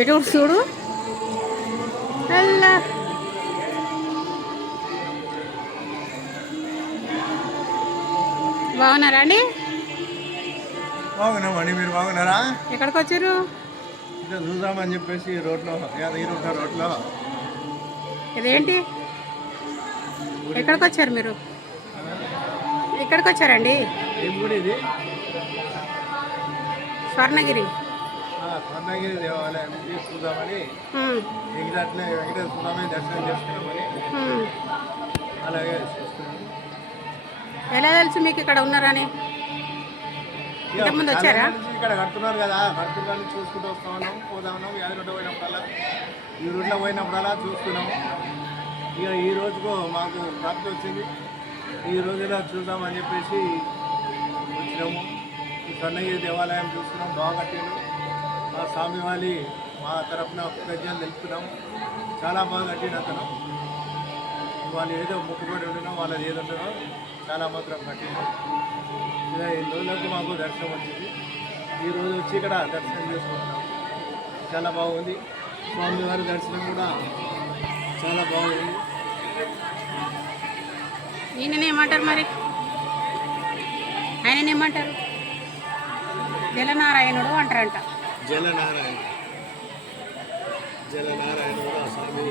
ఎటు చూడు అల్లా. బాగున్నారా అండి? బాగున్నామండి. మీరు బాగున్నారా? ఎక్కడికి వచ్చారు? ఇంకా చూద్దామని చెప్పేసి రోడ్లో యాదగిరిగుట్ట రోడ్లో. ఇదేంటి? ఎక్కడికి వచ్చారు మీరు? ఎక్కడికి వచ్చారండి? ఏం గుడి ఇది? స్వర్ణగిరి. స్వర్ణగిరి దేవాలయం చూద్దామని, అట్లే వెంకటేశ్వర స్వామి దర్శనం చేసుకున్నామని అలాగే చూస్తున్నాం. ఎలా తెలుసు మీకు ఇక్కడ ఉన్నారని? ఇంతకుముందు వచ్చారా? ఇక్కడ కడుతున్నారు కదా, కడుతున్నారని చూసుకుంటూ వస్తా ఉన్నాం. పోతా ఉన్నాం. యాదగిరిగుట్ట పోయినప్పుడల్లా, ఈ రోడ్లో పోయినప్పుడల్లా చూస్తున్నాము. ఇక ఈ రోజుకు మాకు ప్రాప్తి వచ్చింది. ఈ రోజులో చూద్దామని చెప్పేసి వచ్చినాము. ఈ స్వర్ణగిరి దేవాలయం చూస్తున్నాం. బాగా కట్టిండు. ఆ స్వామి వాళ్ళు మా తరఫున కృతజ్ఞతలు తెలుపుతున్నాము. చాలా బాగా కట్టిండు అతను. వాళ్ళు ఏదో మొక్కుబడి ఉండినో వాళ్ళది ఏది ఉంటుందో చాలా మాత్రం కట్టిండు. ఇలా ఈ రోజులకు మాకు దర్శనం వచ్చింది. ఈ రోజు వచ్చి ఇక్కడ దర్శనం చేసుకుంటున్నాము. చాలా బాగుంది. స్వామివారి దర్శనం కూడా చాలా బాగుంది. ఈయననేమంటారు మరి? ఆయననేమంటారు? జలనారాయణుడు అంటారంట. జలనారాయణ. జలనారాయణ కూడా స్వామి